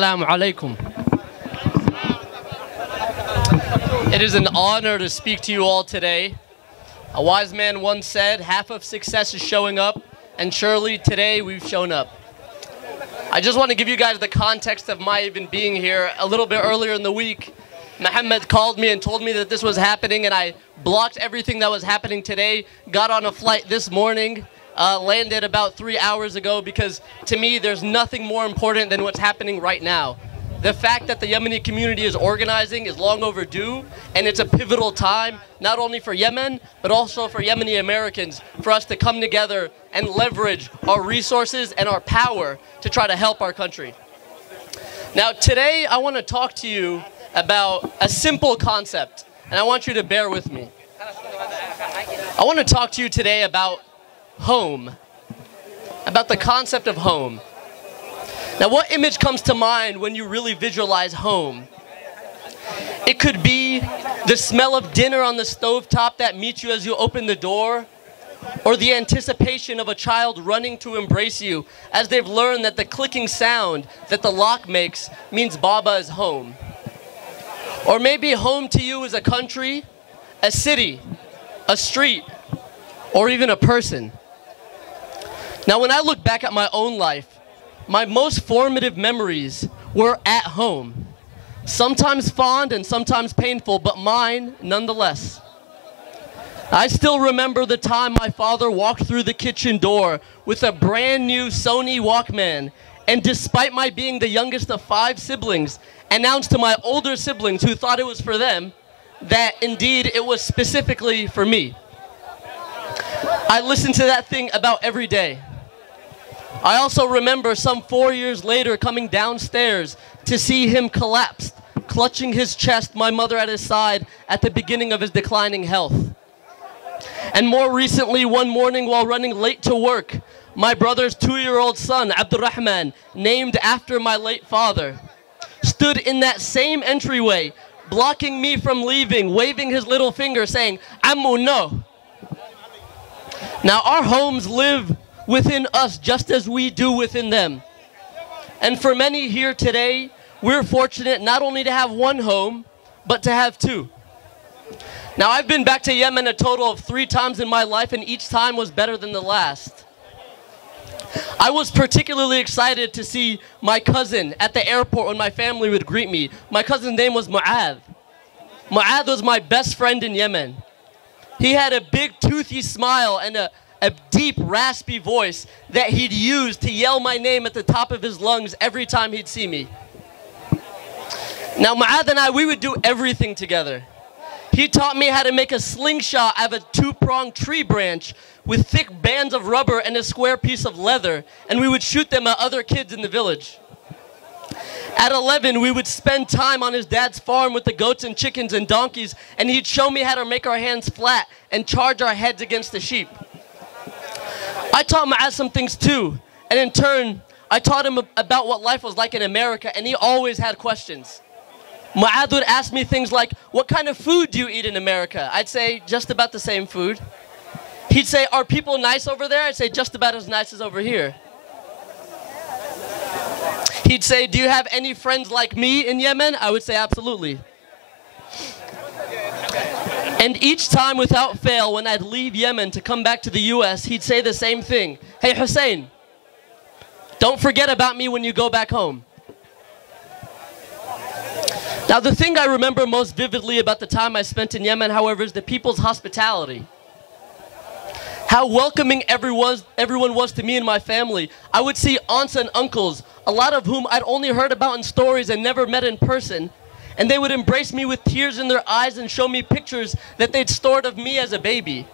Assalamu alaikum. It is an honor to speak to you all today. A wise man once said, half of success is showing up, and surely today we've shown up. I just want to give you guys the context of my even being here. A little bit earlier in the week, Muhammad called me and told me that this was happening, and I blocked everything that was happening today, got on a flight this morning, landed about 3 hours ago, because to me there's nothing more important than what's happening right now. The fact that the Yemeni community is organizing is long overdue, and it's a pivotal time, not only for Yemen, but also for Yemeni Americans, for us to come together and leverage our resources and our power to try to help our country. Now today I want to talk to you about a simple concept, and I want you to bear with me. I want to talk to you today about home, about the concept of home. Now, what image comes to mind when you really visualize home? It could be the smell of dinner on the stovetop that meets you as you open the door, or the anticipation of a child running to embrace you as they've learned that the clicking sound that the lock makes means Baba is home. Or maybe home to you is a country, a city, a street, or even a person. Now, when I look back at my own life, my most formative memories were at home. Sometimes fond and sometimes painful, but mine nonetheless. I still remember the time my father walked through the kitchen door with a brand new Sony Walkman, and despite my being the youngest of 5 siblings, announced to my older siblings who thought it was for them that indeed it was specifically for me. I listened to that thing about every day. I also remember some 4 years later coming downstairs to see him collapsed, clutching his chest, my mother at his side at the beginning of his declining health. And more recently, one morning while running late to work, my brother's 2-year-old son, Abdurrahman, named after my late father, stood in that same entryway, blocking me from leaving, waving his little finger saying, "Ammu, no." Now our homes live within us just as we do within them. And for many here today, we're fortunate not only to have one home, but to have 2. Now I've been back to Yemen a total of 3 times in my life, and each time was better than the last. I was particularly excited to see my cousin at the airport when my family would greet me. My cousin's name was Mu'adh. Mu'adh was my best friend in Yemen. He had a big toothy smile and a deep raspy voice that he'd use to yell my name at the top of his lungs every time he'd see me. Now Mu'adh and I, we would do everything together. He taught me how to make a slingshot out of a 2-pronged tree branch with thick bands of rubber and a square piece of leather, and we would shoot them at other kids in the village. At 11, we would spend time on his dad's farm with the goats and chickens and donkeys, and he'd show me how to make our hands flat and charge our heads against the sheep. I taught Mu'adh some things too, and in turn, I taught him about what life was like in America, and he always had questions. Mu'adh would ask me things like, "What kind of food do you eat in America?" I'd say, "Just about the same food." He'd say, "Are people nice over there?" I'd say, "Just about as nice as over here." He'd say, "Do you have any friends like me in Yemen?" I would say, "Absolutely." And each time without fail, when I'd leave Yemen to come back to the US, he'd say the same thing. "Hey Hussein, don't forget about me when you go back home." Now the thing I remember most vividly about the time I spent in Yemen, however, is the people's hospitality. How welcoming everyone was to me and my family. I would see aunts and uncles, a lot of whom I'd only heard about in stories and never met in person, and they would embrace me with tears in their eyes and show me pictures that they'd stored of me as a baby.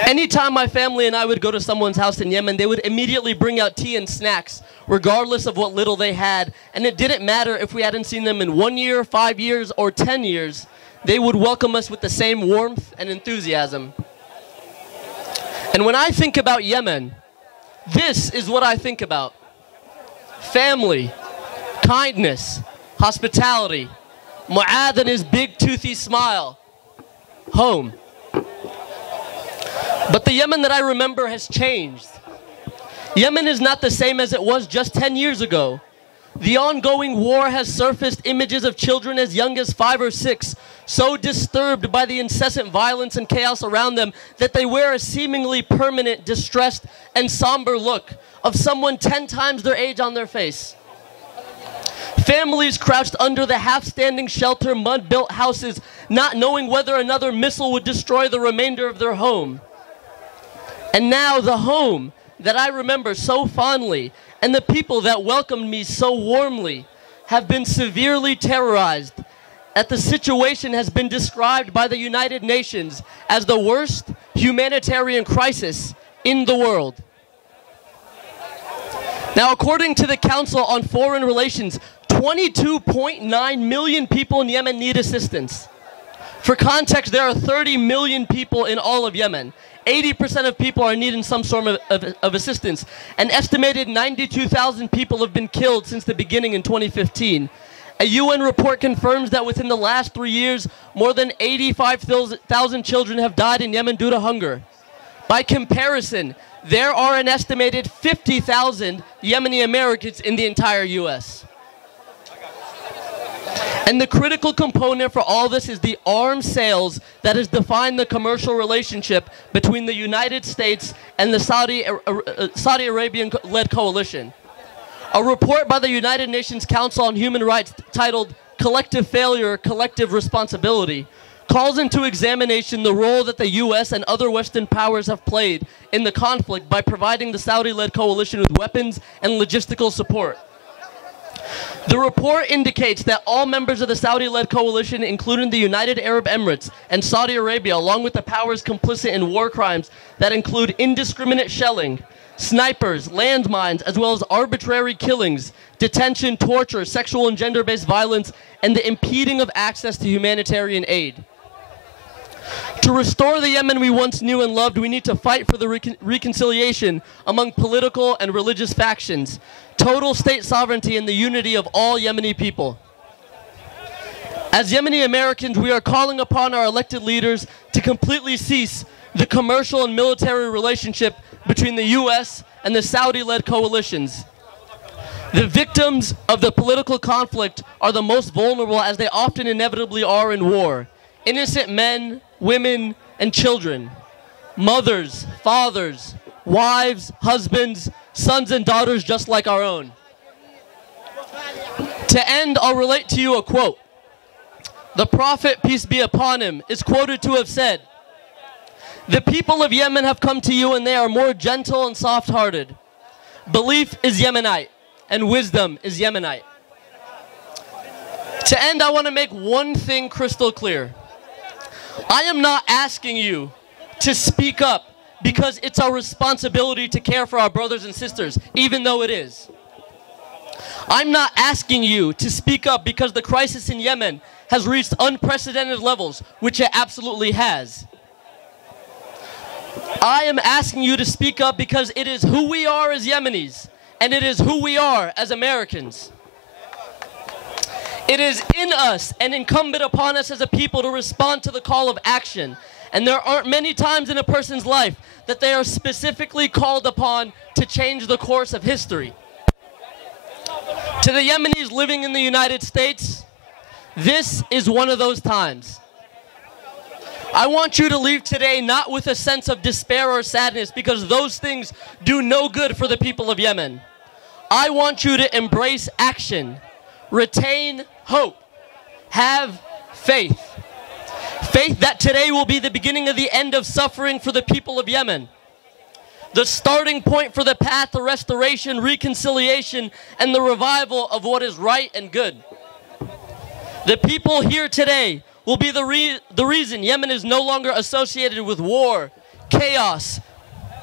Anytime my family and I would go to someone's house in Yemen, they would immediately bring out tea and snacks, regardless of what little they had, and it didn't matter if we hadn't seen them in 1 year, 5 years, or 10 years. They would welcome us with the same warmth and enthusiasm. And when I think about Yemen, this is what I think about: family, kindness, hospitality, Mu'adh and his big toothy smile, home. But the Yemen that I remember has changed. Yemen is not the same as it was just 10 years ago. The ongoing war has surfaced images of children as young as 5 or 6, so disturbed by the incessant violence and chaos around them that they wear a seemingly permanent, distressed, and somber look of someone 10 times their age on their face. Families crouched under the half-standing shelter mud-built houses, not knowing whether another missile would destroy the remainder of their home. And now the home that I remember so fondly and the people that welcomed me so warmly have been severely terrorized. That the situation has been described by the United Nations as the worst humanitarian crisis in the world. Now, according to the Council on Foreign Relations, 22.9 million people in Yemen need assistance. For context, there are 30 million people in all of Yemen. 80% of people are needing some sort of assistance. An estimated 92,000 people have been killed since the beginning in 2015. A UN report confirms that within the last 3 years, more than 85,000 children have died in Yemen due to hunger. By comparison, there are an estimated 50,000 Yemeni Americans in the entire US. And the critical component for all this is the arms sales that has defined the commercial relationship between the United States and the Saudi Arabian-led coalition. A report by the United Nations Council on Human Rights titled Collective Failure, Collective Responsibility calls into examination the role that the U.S. and other Western powers have played in the conflict by providing the Saudi-led coalition with weapons and logistical support. The report indicates that all members of the Saudi-led coalition, including the United Arab Emirates and Saudi Arabia, along with the powers complicit in war crimes that include indiscriminate shelling, snipers, landmines, as well as arbitrary killings, detention, torture, sexual and gender-based violence, and the impeding of access to humanitarian aid. To restore the Yemen we once knew and loved, we need to fight for the reconciliation among political and religious factions, total state sovereignty, and the unity of all Yemeni people. As Yemeni Americans, we are calling upon our elected leaders to completely cease the commercial and military relationship between the U.S. and the Saudi-led coalitions. The victims of the political conflict are the most vulnerable, as they often inevitably are in war. Innocent men, women, and children, mothers, fathers, wives, husbands, sons and daughters just like our own. To end, I'll relate to you a quote. The Prophet, peace be upon him, is quoted to have said, "The people of Yemen have come to you and they are more gentle and soft-hearted. Belief is Yemenite and wisdom is Yemenite." To end, I want to make one thing crystal clear. I am not asking you to speak up because it's our responsibility to care for our brothers and sisters, even though it is. I'm not asking you to speak up because the crisis in Yemen has reached unprecedented levels, which it absolutely has. I am asking you to speak up because it is who we are as Yemenis, and it is who we are as Americans. It is in us and incumbent upon us as a people to respond to the call of action. And there aren't many times in a person's life that they are specifically called upon to change the course of history. To the Yemenis living in the United States, this is one of those times. I want you to leave today not with a sense of despair or sadness, because those things do no good for the people of Yemen. I want you to embrace action, retain hope, have faith. Faith that today will be the beginning of the end of suffering for the people of Yemen. The starting point for the path to restoration, reconciliation, and the revival of what is right and good. The people here today will be the reason Yemen is no longer associated with war, chaos,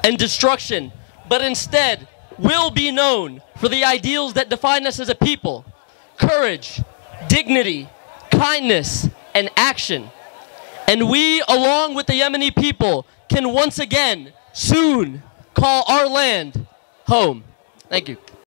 and destruction, but instead will be known for the ideals that define us as a people: courage, dignity, kindness, and action. And we, along with the Yemeni people, can once again, soon, call our land home. Thank you.